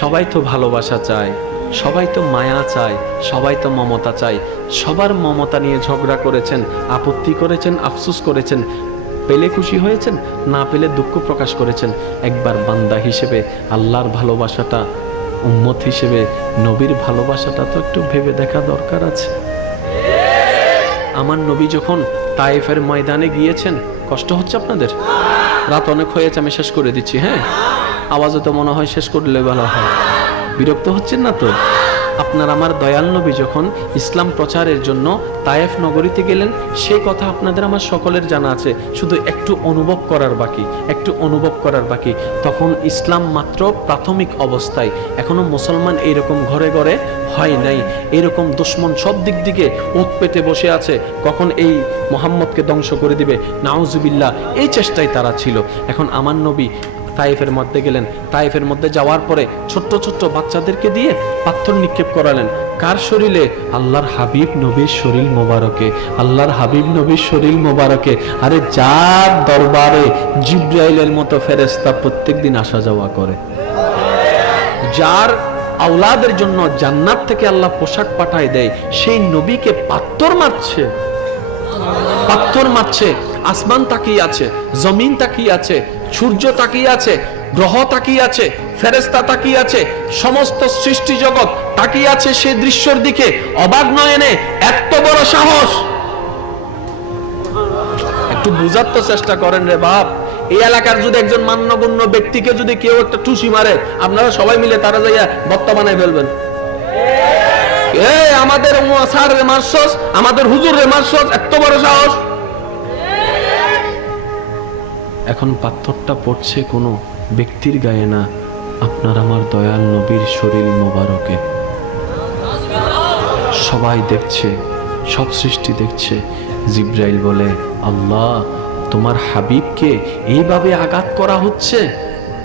সবাই তো ভালোবাসা চায়, সবাই তো মায়া চায়, সবাই তো মমতা চায়। সবার মমতা নিয়ে ঝগড়া করেছেন, আপত্তি করেছেন, আফসোস করেছেন। পেলে খুশি হয়েছেন, না পেলে দুঃখ প্রকাশ করেছেন। একবার বান্দা হিসেবে আল্লাহর ভালোবাসাটা, উম্মত হিসেবে নবীর ভালোবাসাটা তো একটু ভেবে দেখা দরকার আছে। আমার নবী যখন তায়েফের ময়দানে গিয়েছেন, কষ্ট হচ্ছে আপনাদের? রাত অনেক হয়েছে, আমি শেষ করে দিচ্ছি হ্যাঁ? আওয়াজও তো মনে হয় শেষ করলে ভালো হয়। বিরক্ত হচ্ছেন না তো? আপনার আমার দয়াল নবী যখন ইসলাম প্রচারের জন্য তায়েফ নগরীতে গেলেন, সে কথা আপনাদের আমার সকলের জানা আছে। শুধু একটু অনুভব করার বাকি, একটু অনুভব করার বাকি। তখন ইসলাম মাত্র প্রাথমিক অবস্থায়। এখনও মুসলমান এইরকম ঘরে ঘরে হয় নাই। এরকম দুশ্মন সব দিক দিকে ওত পেতে বসে আছে। কখন এই মোহাম্মদকে ধ্বংস করে দিবে? নাউজুবিল্লাহ, এই চেষ্টায় তারা ছিল। এখন আমার নবী তাইফের মধ্যে গেলেন। তাইফের মধ্যে যাওয়ার পরে ছোট্ট ছোট্ট বাচ্চাদেরকে দিয়ে পাথর নিক্ষেপ করালেন। কার শরীরে? আল্লাহর হাবিব নবীর শরীর মোবারকে। আল্লাহর হাবিব নবীর শরীর মোবারকে। আরে যার দরবারে জিব্রাইলের মতো ফেরেস্তা প্রত্যেকদিন আসা যাওয়া করে। যার আওলাদের জন্য জান্নাত থেকে আল্লাহ পোশাক পাঠায় দেয়, সেই নবীকে পাত্তর মারছে। পাথর মারছে। আসমান তাকিয়ে আছে, জমিন তাকিয়ে আছে। সূর্য তাকিয়ে আছে, গ্রহ তাকিয়ে আছে ফেরেস্তা তাকিয়ে আছে, সমস্ত সৃষ্টি জগৎ তাকিয়ে আছে সেই দৃশ্যের দিকে, অবাক নয়নে এত বড় সাহস। একটু বুঝার তো চেষ্টা করেন রে বাপ। এই এলাকার যদি একজন মান্যগণ্য ব্যক্তিকে যদি কেউ একটা টুসি মারে, আপনারা সবাই মিলে তারা যাইয়া বত্তা বানায় ফেলবেন। আমাদের আমাদের হুজুর রে মারছস এত বড় সাহস। এখন পাথরটা পড়ছে কোনো ব্যক্তির গায়ে না, আপনার আমার দয়াল নবীর শরীর মোবারকে। সবাই দেখছে, সব সৃষ্টি দেখছে। জিব্রাইল বলে, আল্লাহ, তোমার হাবিবকে এইভাবে আঘাত করা হচ্ছে?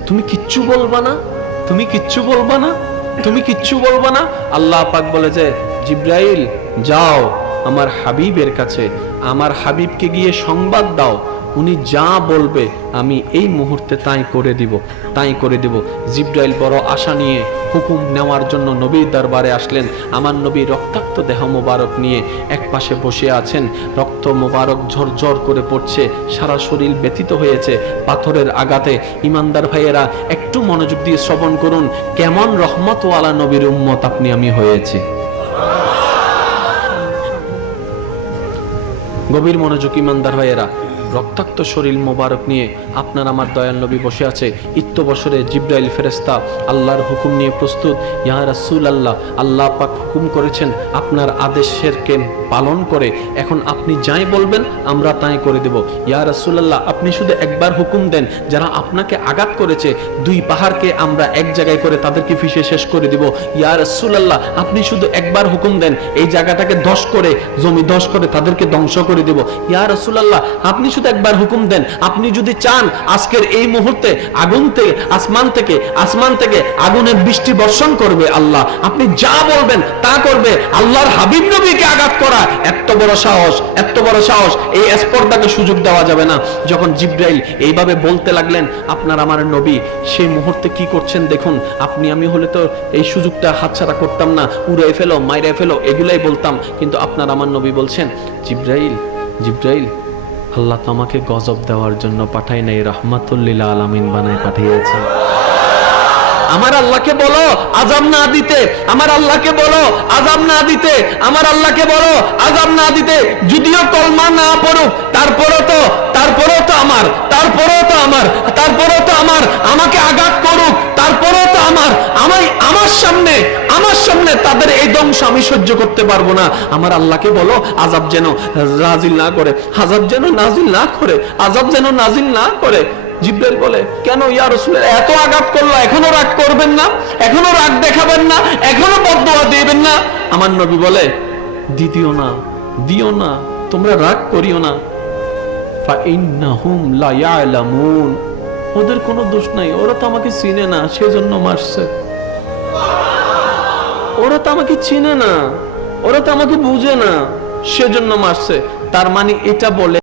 তুমি কিচ্ছু বলবা না? তুমি কিচ্ছু বলবা না? তুমি কিচ্ছু বলবা না? আল্লাহ পাক বলে যে, জিব্রাইল, যাও, আমার হাবিবের কাছে, আমার হাবিবকে গিয়ে সংবাদ দাও উনি যা বলবে আমি এই মুহূর্তে তাই করে দিব, তাই করে দিব। জিব্রাইল বড় আশা নিয়ে হুকুম নেওয়ার জন্য নবীর দরবারে আসলেন। আমার নবী রক্তাক্ত দেহ মোবারক নিয়ে এক পাশে বসে আছেন। রক্ত মোবারক ঝরঝর করে পড়ছে, সারা শরীর ব্যথিত হয়েছে। পাথরের আঘাতে ইমানদার ভাইয়েরা একটু মনোযোগ দিয়ে শ্রবণ করুন, কেমন রহমতওয়ালা নবীর উম্মত আপনি, আমি হয়েছি। গভীর মনোযোগ ইমানদার ভাইয়েরা রক্তাক্ত শরীর মোবারক নিয়ে আপনার আমার দয়াল নবী বসে আছে। ইত্য বছরে জিব্রাইল ফেরেস্তা আল্লাহর হুকুম নিয়ে প্রস্তুত। ইয়া রাসূল আল্লাহ আল্লাহ পাক হুকুম করেছেন, আপনার আদেশেরকে পালন করে। এখন আপনি যাই বলবেন, আমরা তাই করে দেব। ইয়া রাসূল আল্লাহ আপনি শুধু একবার হুকুম দেন, যারা আপনাকে আঘাত করেছে, দুই পাহাড়কে আমরা এক জায়গায় করে তাদেরকে ফিসে শেষ করে দিব। ইয়া রাসূল আল্লাহ আপনি শুধু একবার হুকুম দেন, এই জায়গাটাকে ধস করে, জমি ধস করে তাদেরকে ধ্বংস করে দিব। ইয়া রাসূল আল্লাহ আপনি শুধু একবার হুকুম দেন। আপনি যদি চান আজকের এই মুহূর্তে আগুন থেকে, আসমান থেকে আসমান থেকে আগুনের বৃষ্টি বর্ষণ করবে আল্লাহ। আপনি যা বলবেন তা করবে। আল্লাহর হাবিব নবীকে আঘাত করা এত বড় সাহস, এত বড় সাহস। এই স্পর্ধাকে সুযোগ দেওয়া যাবে না। যখন জিব্রাইল এইভাবে বলতে লাগলেন, আপনার আমার নবী সেই মুহূর্তে কি করছেন দেখুন। আপনি, আমি হলে তো এই সুযোগটা হাতছাড়া করতাম না। উড়ে ফেলো মাইরে ফেলো, এগুলাই বলতাম। কিন্তু আপনার আমার নবী বলছেন, জিব্রাইল জিব্রাইল আল্লাহ তো আমাকে গজব দেওয়ার জন্য পাঠাই নাই, রহমাতুল্লিল আলামিন বানায় পাঠিয়েছে। আমার আল্লাহকে বলো আজাব না দিতে, আমার আল্লাহকে বলো আজাব না দিতে, আমার আল্লাহকে বলো আজাব না দিতে, যদিও কলমা না পড়ুক, তারপরও তো, তারপরেও তো আমার, তারপরেও তো আমার, তারপরেও তো আমার, আমাকে আঘাত করুক, তারপরেও তো আমার আমায় আমার সামনে আমার সামনে, তাদের এই ধ্বংস আমি সহ্য করতে পারব না। আমার আল্লাহকে বলো আজাব যেন নাজিল না করে আজাব যেন নাজিল না করে আজাব যেন নাজিল না করে। জিব্রাইল বলে, কেন ইয়া রাসূলের এত আঘাত করল, এখনও রাগ করবেন না? এখনও রাগ দেখাবেন না? এখনও বদদোয়া দিবেন না? আমার নবী বলে, দিদিও না, দিও না, তোমরা রাগ করিও না। ফাইন্নাহুম লা ইয়ালামুন। ওদের কোনো দোষ নাই, ওরা তো আমাকে চিনে না, সেজন্য মারছে। ওরা তো আমাকে চিনে না, ওরা তো আমাকে বুঝে না, সেজন্য মারছে। তার মানে এটা বলে